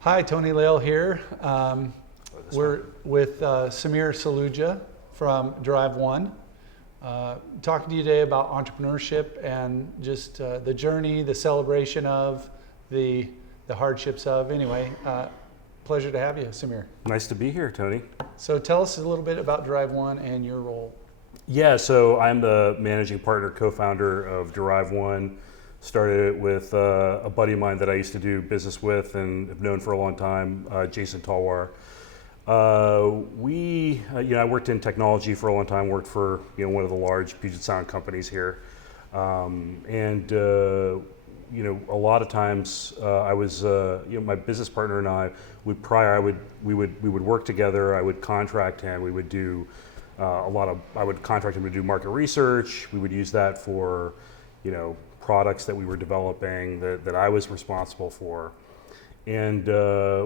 Hi, Tony Lael here. We're with Samir Saluja from Derive One. Talking to you today about entrepreneurship and just the journey, the celebration of, the hardships of. Anyway, pleasure to have you, Samir. Nice to be here, Tony. So tell us a little bit about Derive One and your role. Yeah, so I'm the managing partner, co-founder of Derive One. Started it with a buddy of mine that I used to do business with and have known for a long time, Jason Talwar. I worked in technology for a long time. Worked for one of the large Puget Sound companies here, a lot of times I was my business partner and I we would work together. I would contract him. We would do I would contract him to do market research. We would use that for products that we were developing that I was responsible for. And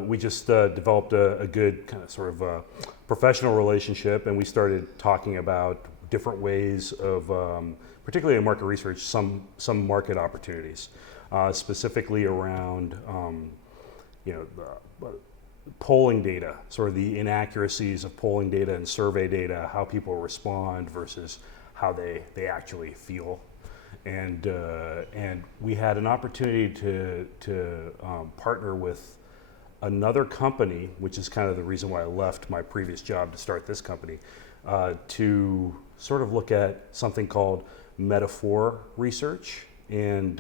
we just developed a good kind of sort of professional relationship, and we started talking about different ways of, particularly in market research, some market opportunities, specifically around polling data, sort of the inaccuracies of polling data and survey data, how people respond versus how they actually feel. And we had an opportunity to partner with another company, which is kind of the reason why I left my previous job to start this company, to sort of look at something called metaphor research and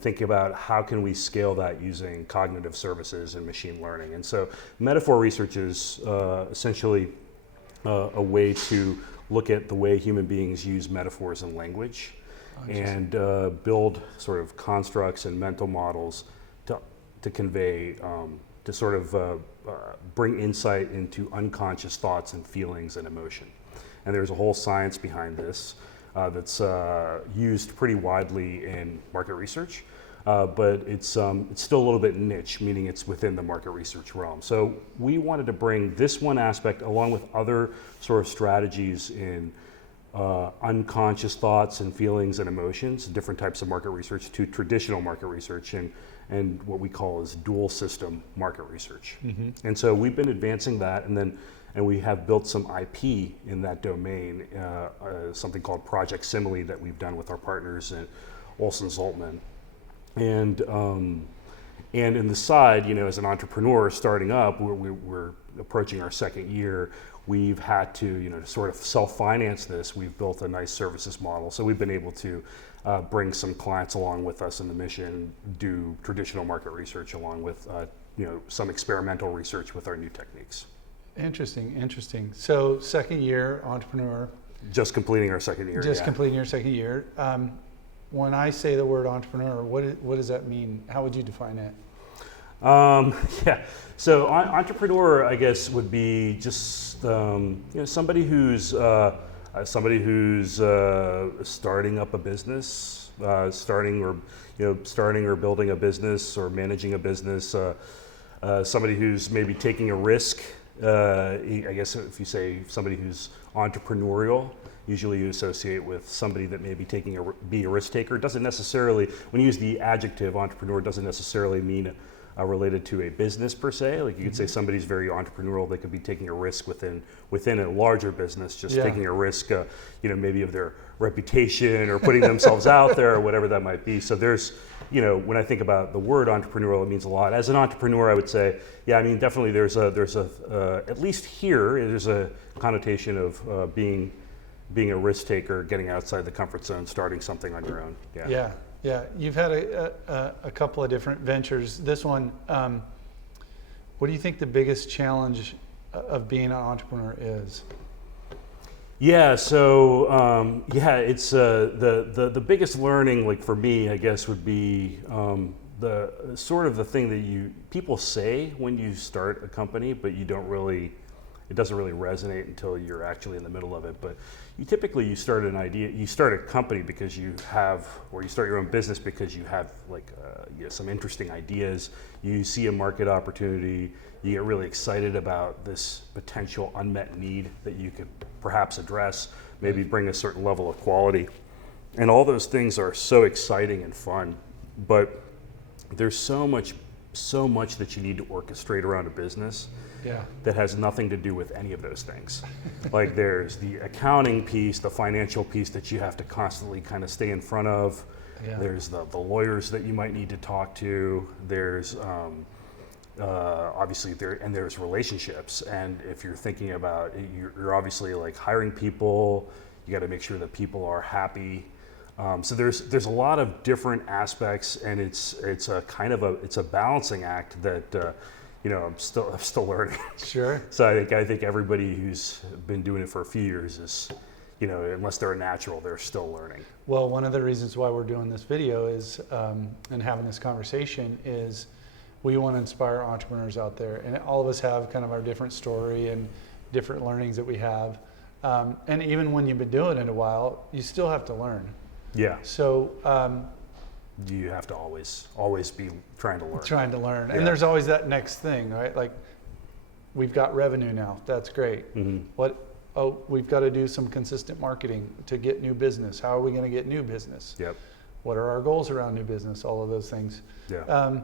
think about how can we scale that using cognitive services and machine learning. And so metaphor research is essentially a way to look at the way human beings use metaphors and language and build sort of constructs and mental models to convey, to sort of bring insight into unconscious thoughts and feelings and emotion. And there's a whole science behind this that's used pretty widely in market research, but it's still a little bit niche, meaning it's within the market research realm. So we wanted to bring this one aspect along with other sort of strategies in unconscious thoughts and feelings and emotions, different types of market research, to traditional market research and what we call is dual system market research. Mm-hmm. And so we've been advancing that, and we have built some IP in that domain, something called Project Simile that we've done with our partners at Olson Zoltman. And in the side, as an entrepreneur starting up, we're approaching our second year. We've had to, sort of self-finance this. We've built a nice services model, so we've been able to bring some clients along with us in the mission, do traditional market research along with, some experimental research with our new techniques. Interesting. So second year entrepreneur. Just completing our second year. Completing your second year. When I say the word entrepreneur, what does that mean? How would you define it? So entrepreneur, I guess, would be just somebody who's starting up a business, starting or building a business or managing a business. Somebody who's maybe taking a risk. I guess if you say somebody who's entrepreneurial, usually you associate with somebody that may be be a risk taker. It doesn't necessarily, when you use the adjective entrepreneur, it doesn't necessarily mean related to a business per se. Like you could say somebody's very entrepreneurial, they could be taking a risk within a larger business, just taking a risk, maybe of their reputation or putting themselves out there or whatever that might be. So there's, when I think about the word entrepreneurial, it means a lot. As an entrepreneur, I would say, definitely there's at least here, there's a connotation of being a risk taker, getting outside the comfort zone, starting something on your own. Yeah. You've had a couple of different ventures. This one, what do you think the biggest challenge of being an entrepreneur is? It's the biggest learning, like for me, I guess, would be the sort of the thing that people say when you start a company, but it doesn't really resonate until you're actually in the middle of it. But you start a company because you start your own business because you have some interesting ideas. You see a market opportunity, you get really excited about this potential unmet need that you could perhaps address, maybe bring a certain level of quality. And all those things are so exciting and fun, but there's so much that you need to orchestrate around a business that has nothing to do with any of those things. Like there's the accounting piece, the financial piece that you have to constantly kind of stay in front of. There's the lawyers that you might need to talk to. There's obviously there's relationships. And if you're thinking about, you're obviously like hiring people, you got to make sure that people are happy. So there's a lot of different aspects, and it's a kind of a balancing act that I'm still learning. Sure. So I think everybody who's been doing it for a few years is, unless they're a natural, they're still learning. Well, one of the reasons why we're doing this video is and having this conversation is we want to inspire entrepreneurs out there, and all of us have kind of our different story and different learnings that we have, and even when you've been doing it a while, you still have to learn. Yeah. So you have to always be trying to learn. And there's always that next thing, right? Like we've got revenue now. That's great. Mm-hmm. We've got to do some consistent marketing to get new business. How are we going to get new business? Yep. What are our goals around new business? All of those things. Yeah.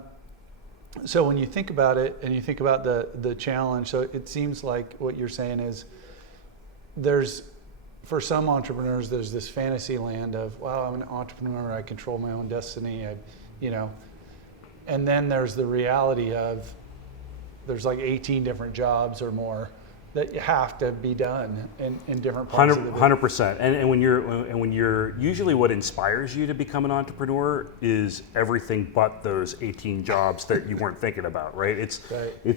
So when you think about it and you think about the challenge, so it seems like what you're saying is for some entrepreneurs, there's this fantasy land of, wow, I'm an entrepreneur, I control my own destiny, and then there's the reality of there's like 18 different jobs or more that have to be done in different parts of the business. 100%. And when you're usually what inspires you to become an entrepreneur is everything but those 18 jobs that you weren't thinking about, right? It's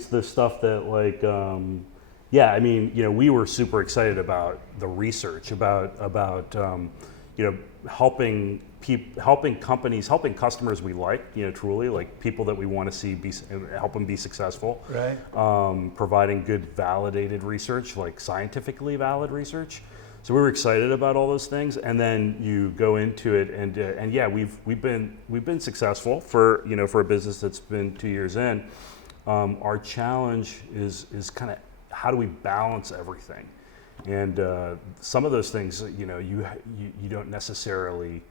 the stuff that like. We were super excited about the research, about helping companies, helping customers we like, truly like people that we want to see help them be successful. Right. Providing good validated research, like scientifically valid research. So we were excited about all those things, and then you go into it, and we've been successful for a business that's been 2 years in. Our challenge is kind of how do we balance everything, and some of those things you don't necessarily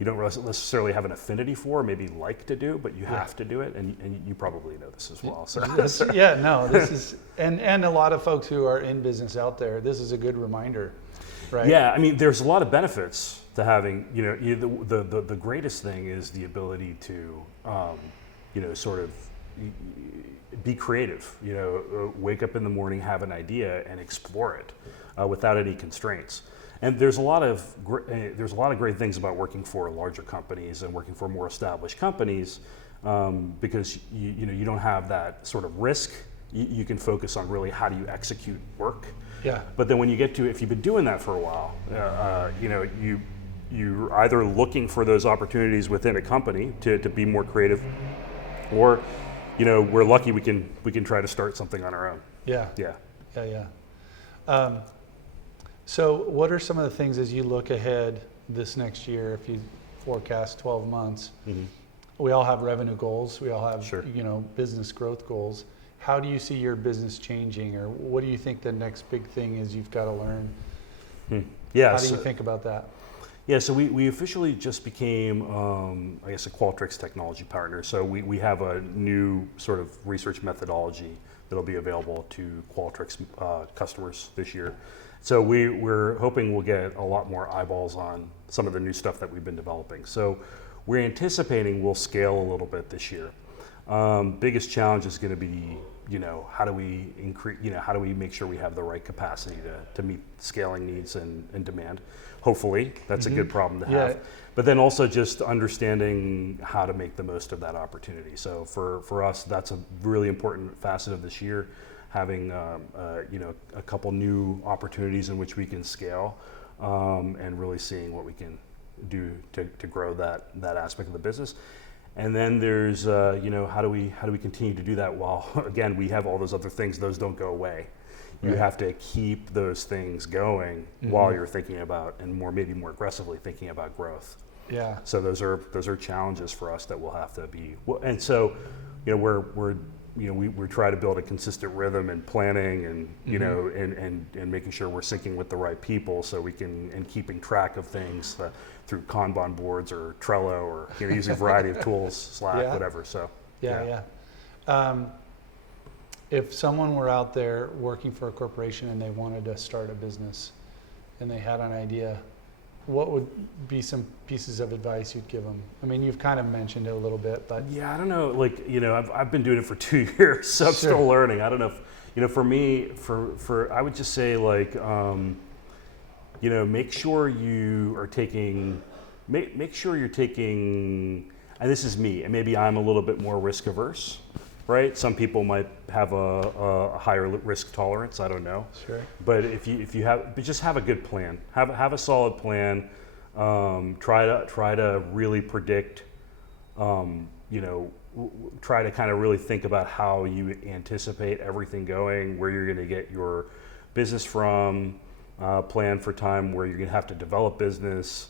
have an affinity for, maybe like to do, but you have to do it, and you probably know this as well. So this is and a lot of folks who are in business out there, this is a good reminder, right? Yeah, I mean, there's a lot of benefits to having the greatest thing is the ability to sort of be creative, wake up in the morning, have an idea, and explore it without any constraints. And there's a lot of great things about working for larger companies and working for more established companies because you don't have that sort of risk. You can focus on really how do you execute work. Yeah. But then when you get to, if you've been doing that for a while, you're either looking for those opportunities within a company to be more creative, or we're lucky we can try to start something on our own. Yeah. Yeah. So what are some of the things as you look ahead this next year, if you forecast 12 months, mm-hmm. We all have revenue goals, we all have business growth goals. How do you see your business changing, or what do you think the next big thing is you've got to learn? How do you think about that? Yeah, so we officially just became, a Qualtrics technology partner. So we have a new sort of research methodology that'll be available to Qualtrics customers this year. So we're hoping we'll get a lot more eyeballs on some of the new stuff that we've been developing. So we're anticipating we'll scale a little bit this year. Biggest challenge is going to be, how do we increase, how do we make sure we have the right capacity to meet scaling needs and demand? Hopefully, that's mm-hmm. a good problem to have. But then also just understanding how to make the most of that opportunity. So for us, that's a really important facet of this year, having a couple new opportunities in which we can scale, and really seeing what we can do to grow that aspect of the business. And then there's how do we continue to do that while again we have all those other things, those don't go away. You Right. have to keep those things going mm-hmm. while you're thinking about, and maybe more aggressively thinking about growth. Yeah. So those are challenges for us that we'll have to be, and so we're we try to build a consistent rhythm and planning and, and making sure we're syncing with the right people so we can, and keeping track of things through Kanban boards or Trello or, using a variety of tools, Slack, whatever. So, yeah. If someone were out there working for a corporation and they wanted to start a business and they had an idea, what would be some pieces of advice you'd give them? I mean, you've kind of mentioned it a little bit, but yeah, I don't know. Like, I've been doing it for 2 years, so I'm still learning. I don't know if, for me, I would just say like, make sure you are taking, make sure you're taking, and this is me, and maybe I'm a little bit more risk averse, right? Some people might have a higher risk tolerance. I don't know. Sure. But if you have, but just have a good plan. Have a solid plan. Try to really predict. Try to kind of really think about how you anticipate everything going, where you're going to get your business from. Plan for time where you're going to have to develop business.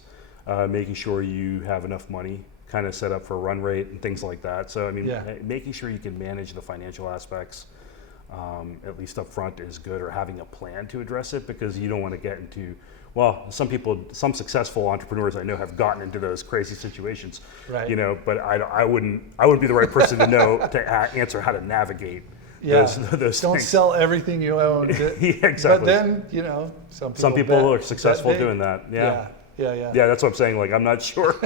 Making sure you have enough money kind of set up for a run rate and things like that. So, I mean, making sure you can manage the financial aspects, at least up front, is good, or having a plan to address it, because you don't want to get into, well, some successful entrepreneurs I know have gotten into those crazy situations, right. But I wouldn't be the right person to know to answer how to navigate those Don't things. sell everything you own. Yeah, exactly. But then, some people are successful doing that. Yeah, that's what I'm saying. Like, I'm not sure.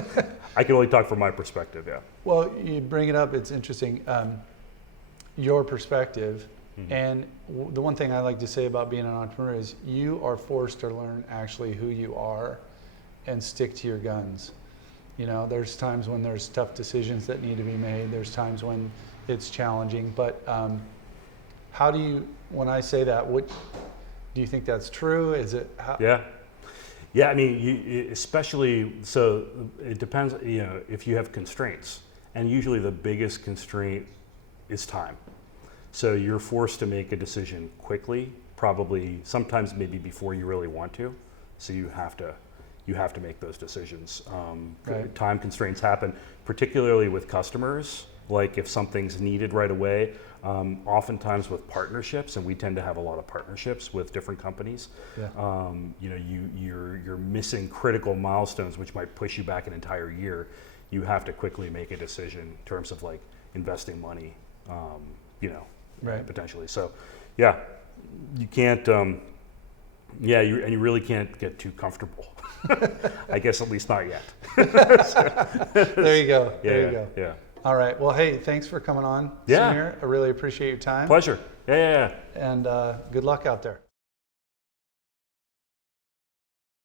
I can only talk from my perspective. Yeah. Well, you bring it up. It's interesting, your perspective. Mm-hmm. And the one thing I like to say about being an entrepreneur is you are forced to learn actually who you are and stick to your guns. There's times when there's tough decisions that need to be made. There's times when it's challenging. But how do you, when I say that, what do you think that's true? Is it? Yeah, I mean, especially, so it depends, if you have constraints. And usually the biggest constraint is time. So you're forced to make a decision quickly, probably sometimes maybe before you really want to. So you have to make those decisions. Right. Time constraints happen, particularly with customers. Like if something's needed right away, oftentimes with partnerships, and we tend to have a lot of partnerships with different companies. Yeah. You're missing critical milestones, which might push you back an entire year. You have to quickly make a decision in terms of like investing money, right. Potentially. So, yeah, you can't. You really can't get too comfortable. I guess at least not yet. There you go. There you go. Yeah. All right. Well, hey, thanks for coming on, Yeah. Samir. I really appreciate your time. Pleasure. Yeah. And good luck out there.